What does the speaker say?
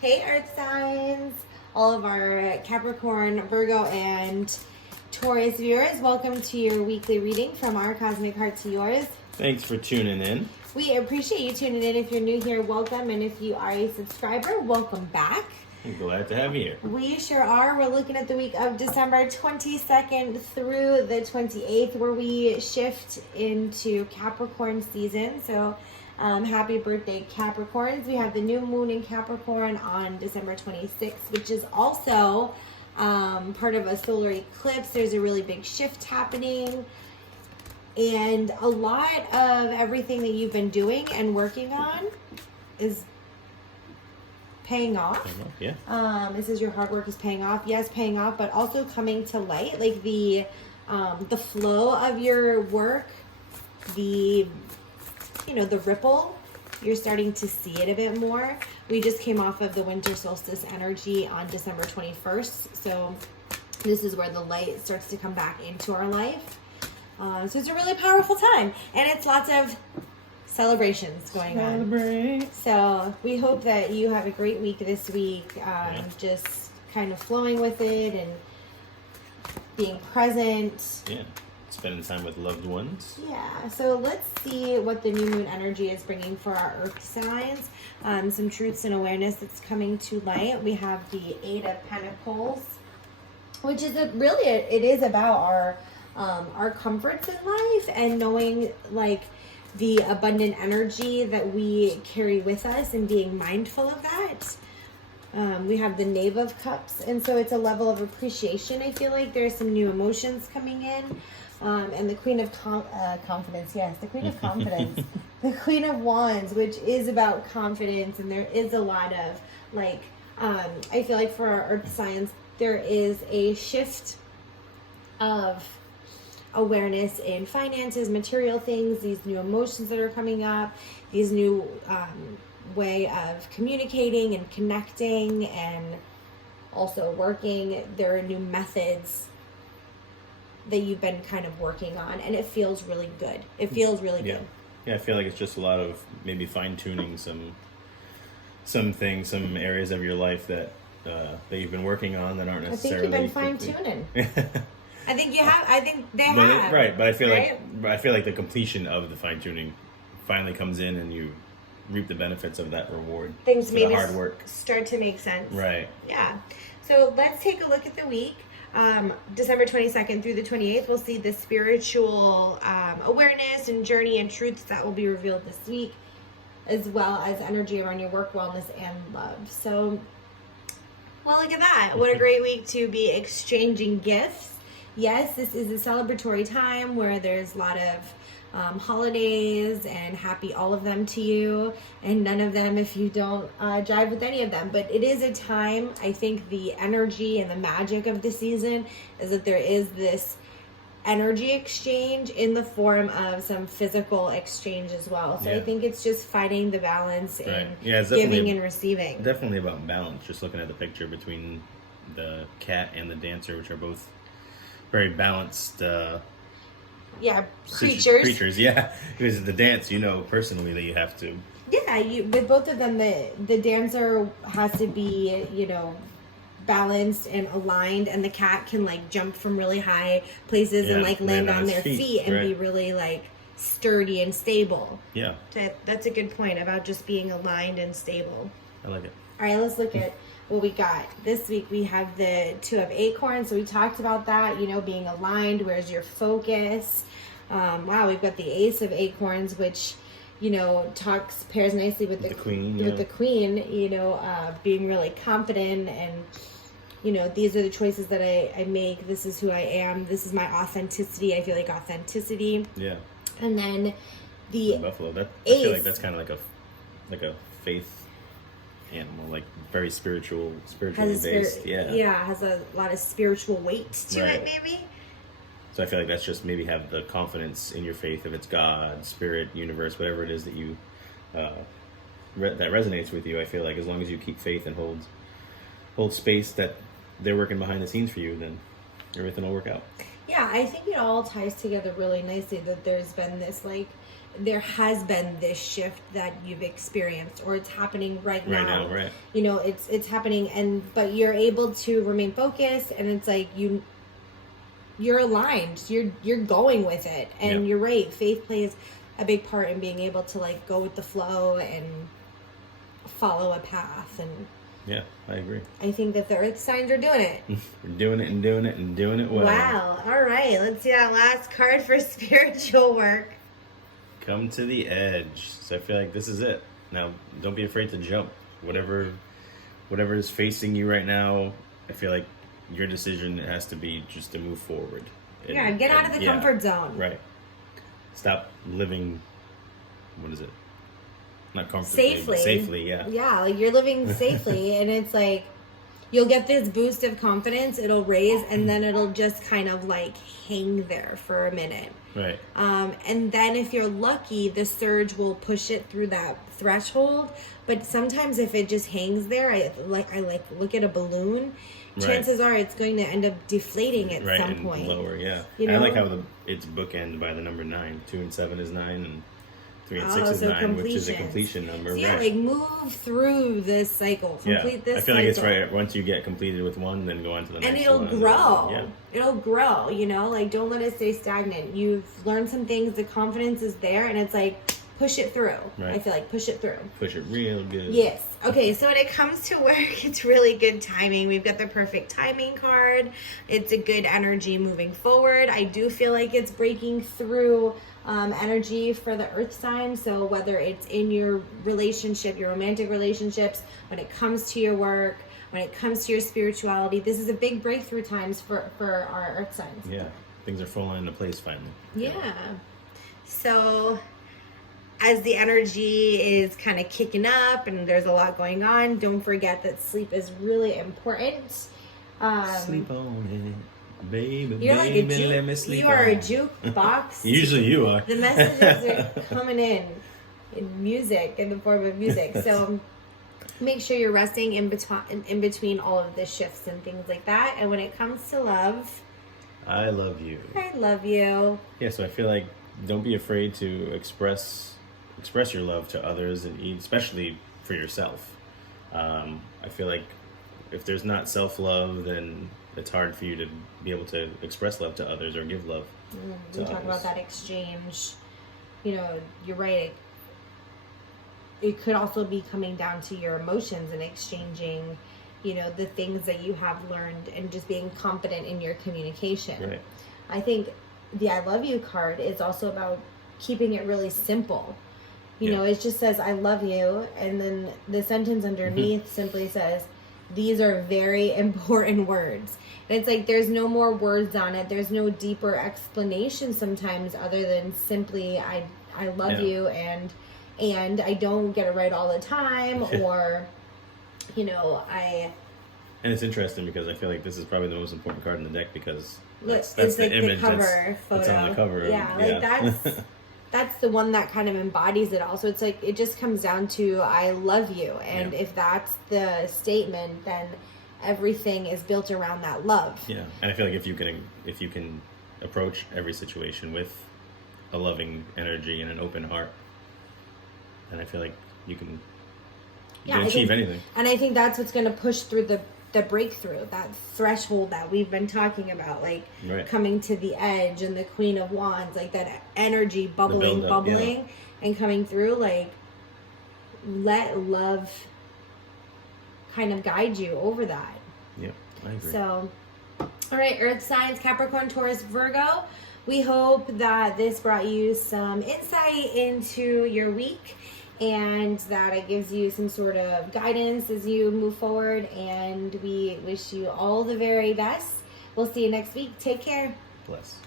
Hey Earth signs, all of our Capricorn, Virgo, and Taurus viewers, welcome to your weekly reading from our cosmic heart to yours. Thanks for tuning in. We appreciate you tuning in. If you're new here, welcome, and if you are a subscriber, welcome back. I'm glad to have you here. We sure are. We're looking at the week of December 22nd through the 28th, where we shift into Capricorn season. So happy birthday, Capricorns. We have the new moon in Capricorn on December 26th, which is also part of a solar eclipse. There's a really big shift happening. And a lot of everything that you've been doing and working on is paying off. Yeah. This is your hard work is paying off. Yes, paying off, but also coming to light. Like the flow of your work, the ripple, you're starting to see it a bit more. We just came off of the winter solstice energy on December 21st. So this is where the light starts to come back into our life. So it's a really powerful time. And it's lots of celebrations going on. So we hope that you have a great week this week. Just kind of flowing with it and being present. Yeah. Spending time with loved ones. Yeah, so let's see what the new moon energy is bringing for our earth signs. Some truths and awareness that's coming to light. We have the Eight of Pentacles, which is it is about our comforts in life and knowing like the abundant energy that we carry with us and being mindful of that. We have the Knave of Cups, and so it's a level of appreciation. I feel like there's some new emotions coming in. And the Queen of Confidence, yes, the Queen of Confidence. The Queen of Wands, which is about confidence, and there is a lot of, like, I feel like for our earth signs, there is a shift of awareness in finances, material things, these new emotions that are coming up, these new way of communicating and connecting and also working. There are new methods that you've been kind of working on, and it feels really good. It feels really good. Yeah, I feel like it's just a lot of maybe fine-tuning some things, some areas of your life that you've been working on that aren't necessarily... I think you've been fine-tuning. I think you have. I think they have. Right, but I feel like the completion of the fine-tuning finally comes in and you reap the benefits of that reward. Things maybe the hard work start to make sense. Right. Yeah. So let's take a look at the week. December 22nd through the 28th, we'll see the spiritual awareness and journey and truths that will be revealed this week, as well as energy around your work, wellness, and love. So, well, look at that. What a great week to be exchanging gifts. Yes, this is a celebratory time where there's a lot of holidays, and happy all of them to you, and none of them if you don't jive with any of them. But it is a time, I think the energy and the magic of the season is that there is this energy exchange in the form of some physical exchange as well. So I think it's just finding the balance in giving and receiving. Definitely about balance. Just looking at the picture between the cat and the dancer, which are both very balanced creatures. Yeah, because the dance, personally that you have to. Yeah, with both of them, the dancer has to be, balanced and aligned, and the cat can like jump from really high places and like land on their feet and be really like sturdy and stable. Yeah, that's a good point about just being aligned and stable. I like it. All right, let's look at what we got this week. We have the Two of Acorns, so we talked about that, being aligned. Where's your focus? Wow, we've got the Ace of Acorns, which pairs nicely with the Queen. With the Queen, being really confident, and these are the choices that I make. This is who I am. This is my authenticity. I feel like authenticity. Yeah. And then the buffalo. I Ace. feel like that's kind of like a faith animal, like very spiritually based. Yeah, has a lot of spiritual weight to it, maybe. So I feel like that's just maybe have the confidence in your faith, if it's God, spirit, universe, whatever it is that you that resonates with you. I feel like as long as you keep faith and hold space that they're working behind the scenes for you, then everything will work out. Yeah, I think it all ties together really nicely, that there's been this like there has been this shift that you've experienced, or it's happening right now. Right. You know, it's happening, but you're able to remain focused, and it's like you're aligned. You're going with it, and you're right. Faith plays a big part in being able to like go with the flow and follow a path. And yeah, I agree. I think that the earth signs are doing it. We're doing it and doing it and doing it well. Wow. All right. Let's see that last card for spiritual work. Come to the edge. So I feel like this is it. Now, don't be afraid to jump. Whatever is facing you right now, I feel like your decision has to be just to move forward. Get out of the comfort zone. Right. Stop living, what is it? Not comfortably, but safely, yeah. Yeah, like you're living safely, and it's like you'll get this boost of confidence, it'll raise, and then it'll just kind of like hang there for a minute. Right. And then if you're lucky, the surge will push it through that threshold. But sometimes if it just hangs there, I look at a balloon, chances are it's going to end up deflating at some point. Lower, yeah. You know? I like how it's bookended by the number 9. 2 and 7 is 9, and 3 and 6 is 9, which is a completion number. So like move through this cycle. Complete this cycle. I feel like it's right. Once you get completed with one, then go on to the next one. And it'll grow. Yeah. It'll grow, you know? Like, don't let it stay stagnant. You've learned some things. The confidence is there, and it's like, push it through. Right. I feel like push it through. Push it real good. Yes. Okay, so when it comes to work, it's really good timing. We've got the perfect timing card. It's a good energy moving forward. I do feel like it's breaking through energy for the earth sign. So whether it's in your relationship, your romantic relationships, when it comes to your work, when it comes to your spirituality, this is a big breakthrough times for our earth signs. Yeah, things are falling into place finally. Yeah. So as the energy is kind of kicking up and there's a lot going on, don't forget that sleep is really important. Sleep on it, baby, you're baby, like let me sleep you are on a jukebox. Usually you are. The messages are coming in music, in the form of music. So make sure you're resting in between all of the shifts and things like that. And when it comes to love, I love you. I love you. Yeah, so I feel like don't be afraid to express your love to others, and especially for yourself. I feel like if there's not self-love, then it's hard for you to be able to express love to others or give love to others. Talk about that exchange. You know, you're right. It could also be coming down to your emotions and exchanging, you know, the things that you have learned and just being confident in your communication. Right. I think the I love you card is also about keeping it really simple. You know, it just says, I love you. And then the sentence underneath simply says, these are very important words. And it's like, there's no more words on it. There's no deeper explanation sometimes other than simply, I love you. And I don't get it right all the time. Or, you know, And it's interesting because I feel like this is probably the most important card in the deck because that's it's the like image the cover photo. that's on the cover. Yeah, like that's the one that kind of embodies it all. So it's like, it just comes down to, I love you. And if that's the statement, then everything is built around that love. Yeah. And I feel like if you can approach every situation with a loving energy and an open heart, then I feel like you can achieve anything. And I think that's what's going to push through the breakthrough, that threshold that we've been talking about, like coming to the edge and the Queen of Wands, like that energy bubbling and coming through. Like, let love kind of guide you over that. Yeah, I agree. So, all right, Earth signs, Capricorn, Taurus, Virgo. We hope that this brought you some insight into your week, and that it gives you some sort of guidance as you move forward. And we wish you all the very best. We'll see you next week. Take care. Bless.